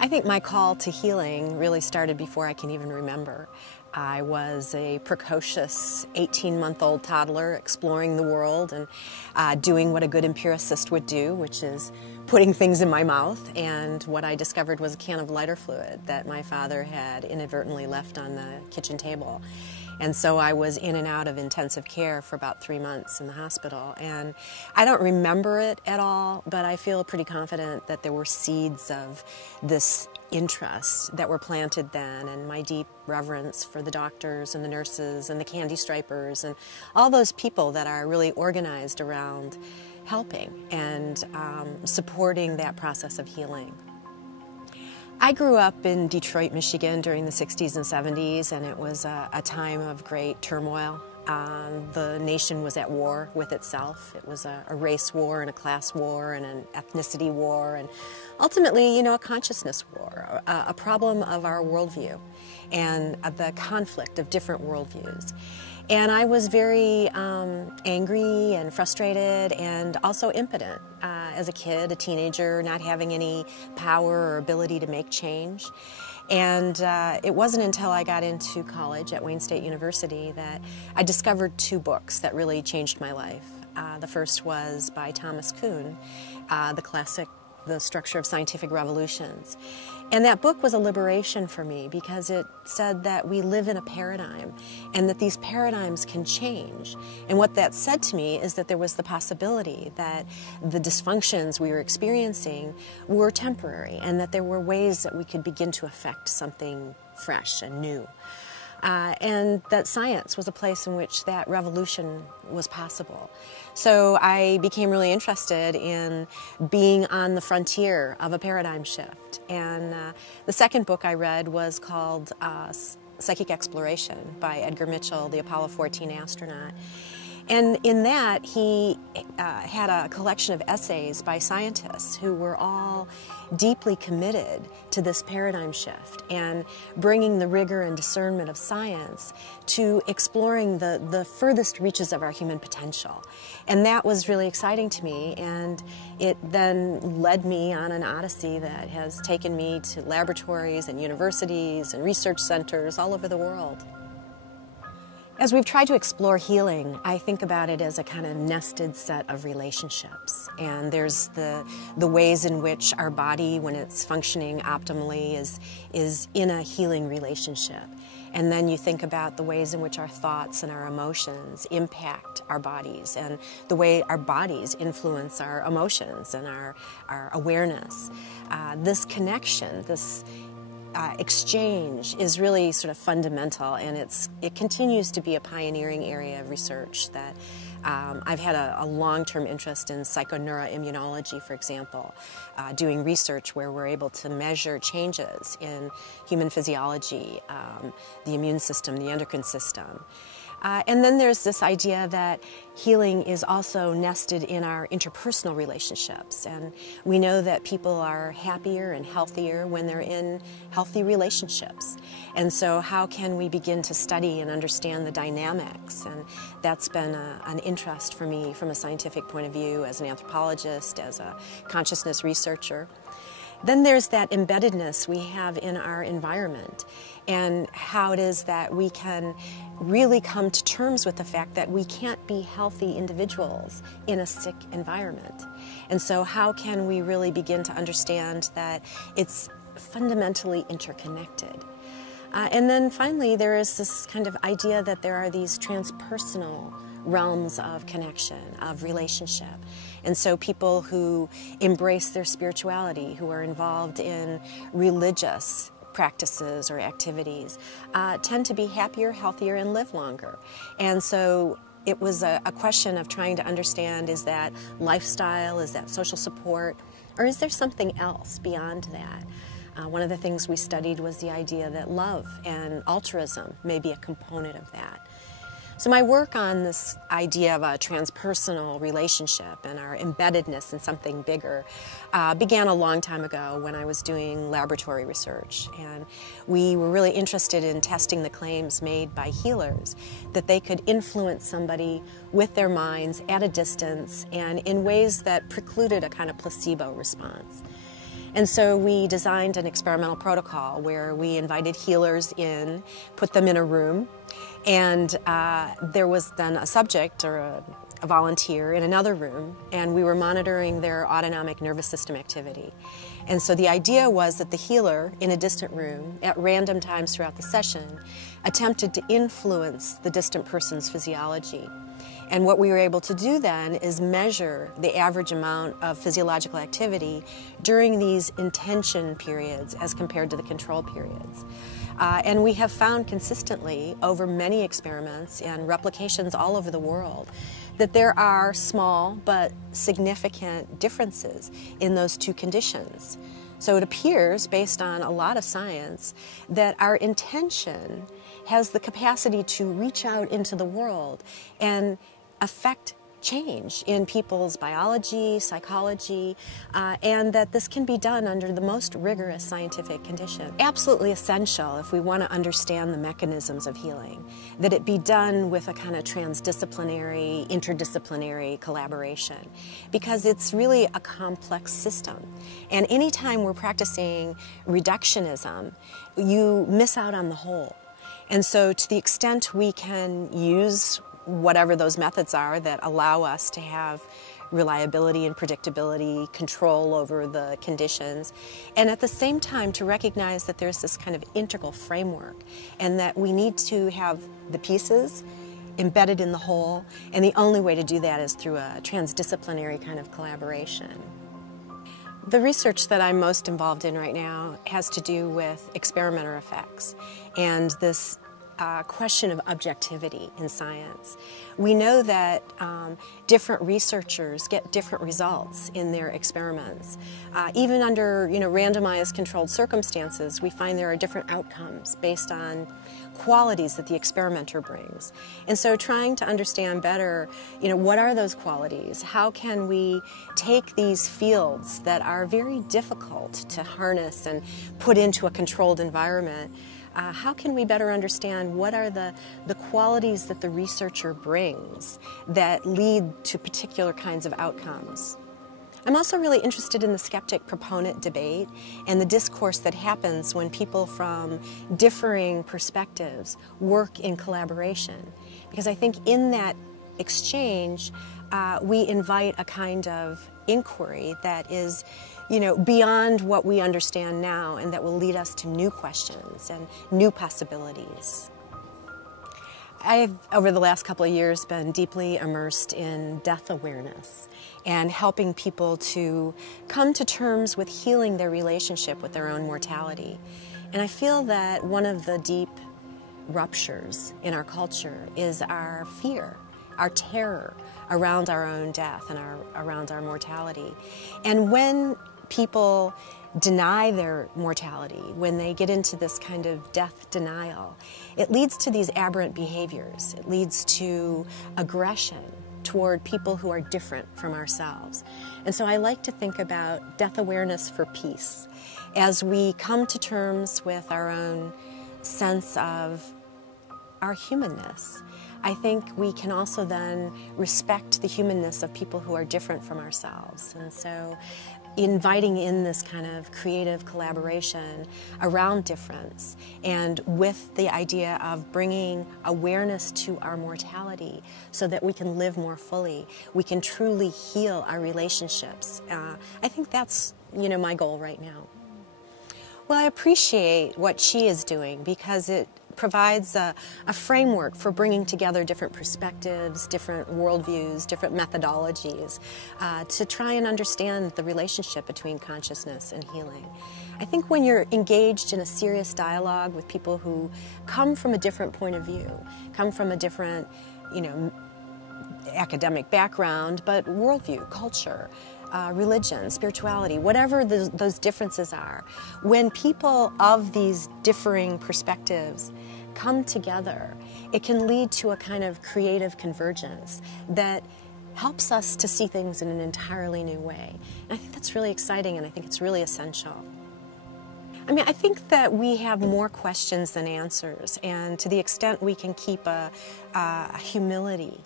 I think my call to healing really started before I can even remember. I was a precocious 18-month-old toddler exploring the world and doing what a good empiricist would do, which is putting things in my mouth. And what I discovered was a can of lighter fluid that my father had inadvertently left on the kitchen table. And so I was in and out of intensive care for about 3 months in the hospital. And I don't remember it at all, but I feel pretty confident that there were seeds of this interest that were planted then, and my deep reverence for the doctors and the nurses and the candy stripers and all those people that are really organized around helping and supporting that process of healing. I grew up in Detroit, Michigan during the 60s and 70s, and it was a time of great turmoil. The nation was at war with itself. It was a race war and a class war and an ethnicity war and ultimately, you know, a consciousness war, a problem of our worldview and the conflict of different worldviews. And I was very angry and frustrated and also impotent as a kid, a teenager, not having any power or ability to make change. And it wasn't until I got into college at Wayne State University that I discovered 2 books that really changed my life. The first was by Thomas Kuhn, the classic, The Structure of Scientific Revolutions. And that book was a liberation for me because it said that we live in a paradigm and that these paradigms can change. And what that said to me is that there was the possibility that the dysfunctions we were experiencing were temporary and that there were ways that we could begin to affect something fresh and new. And that science was a place in which that revolution was possible. So I became really interested in being on the frontier of a paradigm shift. And the second book I read was called Psychic Exploration by Edgar Mitchell, the Apollo 14 astronaut. And in that, he had a collection of essays by scientists who were all deeply committed to this paradigm shift and bringing the rigor and discernment of science to exploring the furthest reaches of our human potential. And that was really exciting to me, and it then led me on an odyssey that has taken me to laboratories and universities and research centers all over the world. As we've tried to explore healing, I think about it as a kind of nested set of relationships. And there's the ways in which our body, when it's functioning optimally, is in a healing relationship. And then you think about the ways in which our thoughts and our emotions impact our bodies and the way our bodies influence our emotions and our awareness. This connection, this exchange is really sort of fundamental, and it continues to be a pioneering area of research that I've had a long-term interest in psychoneuroimmunology, for example, doing research where we're able to measure changes in human physiology, the immune system, the endocrine system. And then there's this idea that healing is also nested in our interpersonal relationships. And we know that people are happier and healthier when they're in healthy relationships. And so how can we begin to study and understand the dynamics? And that's been an interest for me from a scientific point of view, as an anthropologist, as a consciousness researcher. Then there's that embeddedness we have in our environment and how it is that we can really come to terms with the fact that we can't be healthy individuals in a sick environment. And so how can we really begin to understand that it's fundamentally interconnected? And then finally, there is this kind of idea that there are these transpersonal realms of connection, of relationship. And so people who embrace their spirituality, who are involved in religious practices or activities, tend to be happier, healthier, and live longer. And so it was a question of trying to understand, is that lifestyle, is that social support, or is there something else beyond that? One of the things we studied was the idea that love and altruism may be a component of that. So my work on this idea of a transpersonal relationship and our embeddedness in something bigger began a long time ago when I was doing laboratory research. And we were really interested in testing the claims made by healers that they could influence somebody with their minds at a distance and in ways that precluded a kind of placebo response. And so we designed an experimental protocol where we invited healers in, put them in a room, and there was then a subject or a volunteer in another room, and we were monitoring their autonomic nervous system activity. And so the idea was that the healer in a distant room at random times throughout the session attempted to influence the distant person's physiology. And what we were able to do then is measure the average amount of physiological activity during these intention periods as compared to the control periods. And we have found consistently over many experiments and replications all over the world that there are small but significant differences in those two conditions. So it appears, based on a lot of science, that our intention has the capacity to reach out into the world and affect change in people's biology, psychology, and that this can be done under the most rigorous scientific conditions. Absolutely essential if we want to understand the mechanisms of healing, that it be done with a kind of transdisciplinary, interdisciplinary collaboration, because it's really a complex system. And anytime we're practicing reductionism, you miss out on the whole. And so to the extent we can use whatever those methods are that allow us to have reliability and predictability, control over the conditions, and at the same time to recognize that there's this kind of integral framework and that we need to have the pieces embedded in the whole, and the only way to do that is through a transdisciplinary kind of collaboration. The research that I'm most involved in right now has to do with experimenter effects and this question of objectivity in science. We know that different researchers get different results in their experiments. Even under randomized controlled circumstances, we find there are different outcomes based on qualities that the experimenter brings. And so trying to understand better, what are those qualities? How can we take these fields that are very difficult to harness and put into a controlled environment? How can we better understand what are the qualities that the researcher brings that lead to particular kinds of outcomes? I'm also really interested in the skeptic-proponent debate and the discourse that happens when people from differing perspectives work in collaboration. Because I think in that exchange, we invite a kind of inquiry that is beyond what we understand now, and that will lead us to new questions and new possibilities. I've, over the last couple of years, been deeply immersed in death awareness and helping people to come to terms with healing their relationship with their own mortality. And I feel that one of the deep ruptures in our culture is our fear, our terror around our own death and around our mortality. And when people deny their mortality, when they get into this kind of death denial, it leads to these aberrant behaviors. It leads to aggression toward people who are different from ourselves. And so I like to think about death awareness for peace as we come to terms with our own sense of our humanness. I think we can also then respect the humanness of people who are different from ourselves. And so inviting in this kind of creative collaboration around difference and with the idea of bringing awareness to our mortality so that we can live more fully, we can truly heal our relationships. I think that's, my goal right now. Well, I appreciate what she is doing because it provides a framework for bringing together different perspectives, different worldviews, different methodologies to try and understand the relationship between consciousness and healing. I think when you're engaged in a serious dialogue with people who come from a different point of view, come from a different, academic background, but worldview, culture, religion, spirituality, whatever those differences are, when people of these differing perspectives come together, it can lead to a kind of creative convergence that helps us to see things in an entirely new way. And I think that's really exciting, and I think it's really essential. I think that we have more questions than answers, and to the extent we can keep a humility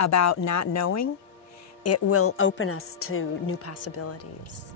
about not knowing, it will open us to new possibilities.